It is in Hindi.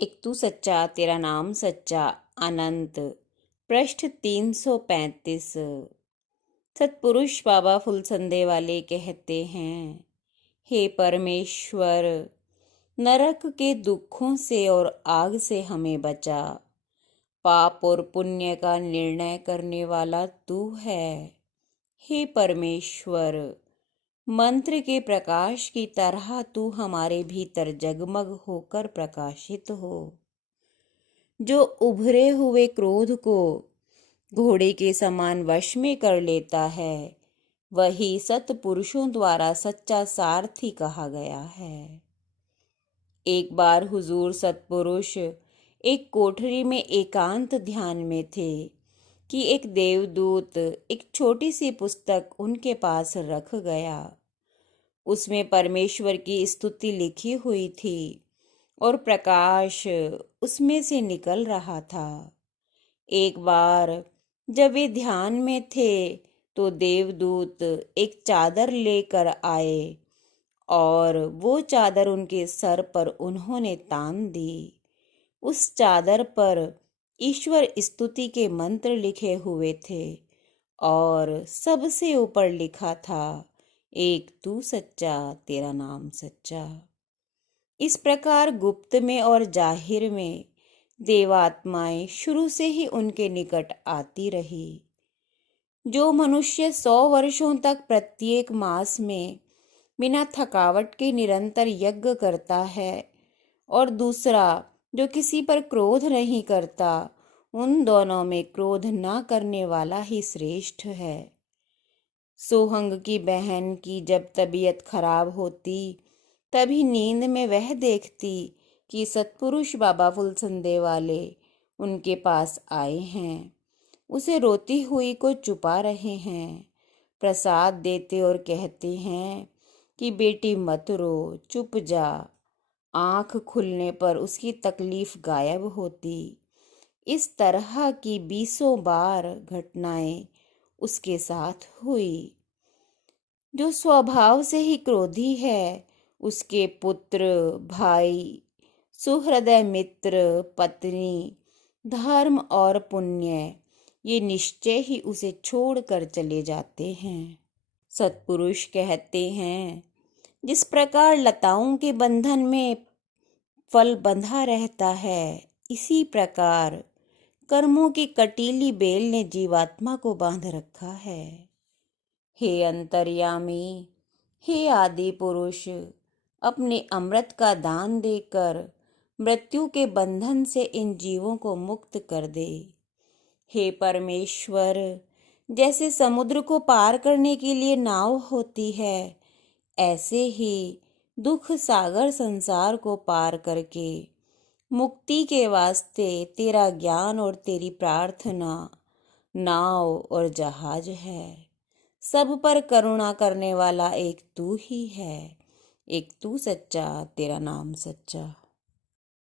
एक तू सच्चा तेरा नाम सच्चा अनंत। पृष्ठ 335। सतपुरुष बाबा फुलसंदे वाले कहते हैं, हे परमेश्वर, नरक के दुखों से और आग से हमें बचा। पाप और पुण्य का निर्णय करने वाला तू है। हे परमेश्वर, मंत्र के प्रकाश की तरह तू हमारे भीतर जगमग होकर प्रकाशित हो। जो उभरे हुए क्रोध को घोड़े के समान वश में कर लेता है, वही सत्पुरुषों द्वारा सच्चा सारथी कहा गया है। एक बार हुजूर सत्पुरुष एक कोठरी में एकांत ध्यान में थे कि एक देवदूत एक छोटी सी पुस्तक उनके पास रख गया। उसमें परमेश्वर की स्तुति लिखी हुई थी और प्रकाश उसमें से निकल रहा था। एक बार जब वे ध्यान में थे तो देवदूत एक चादर लेकर आए और वो चादर उनके सर पर उन्होंने तान दी। उस चादर पर ईश्वर स्तुति के मंत्र लिखे हुए थे और सबसे ऊपर लिखा था, एक तू सच्चा तेरा नाम सच्चा। इस प्रकार गुप्त में और जाहिर में देवात्माएं शुरू से ही उनके निकट आती रही। जो मनुष्य 100 वर्षों तक प्रत्येक मास में बिना थकावट के निरंतर यज्ञ करता है और दूसरा जो किसी पर क्रोध नहीं करता, उन दोनों में क्रोध ना करने वाला ही श्रेष्ठ है। सोहंग की बहन की जब तबीयत खराब होती, तभी नींद में वह देखती कि सतपुरुष बाबा फुलसंदे वाले उनके पास आए हैं, उसे रोती हुई को छुपा रहे हैं, प्रसाद देते और कहते हैं कि बेटी मत रो, चुप जा। आंख खुलने पर उसकी तकलीफ गायब होती। इस तरह की 20 बार घटनाएं उसके साथ हुई। जो स्वभाव से ही क्रोधी है, उसके पुत्र, भाई, सुहृदय मित्र, पत्नी, धर्म और पुण्य, ये निश्चय ही उसे छोड़कर चले जाते हैं। सत्पुरुष कहते हैं, जिस प्रकार लताओं के बंधन में फल बंधा रहता है, इसी प्रकार कर्मों की कटीली बेल ने जीवात्मा को बांध रखा है। हे अंतर्यामी, हे आदि पुरुष, अपने अमृत का दान देकर मृत्यु के बंधन से इन जीवों को मुक्त कर दे। हे परमेश्वर, जैसे समुद्र को पार करने के लिए नाव होती है, ऐसे ही दुख सागर संसार को पार करके मुक्ति के वास्ते तेरा ज्ञान और तेरी प्रार्थना नाव और जहाज है। सब पर करुणा करने वाला एक तू ही है। एक तू सच्चा तेरा नाम सच्चा।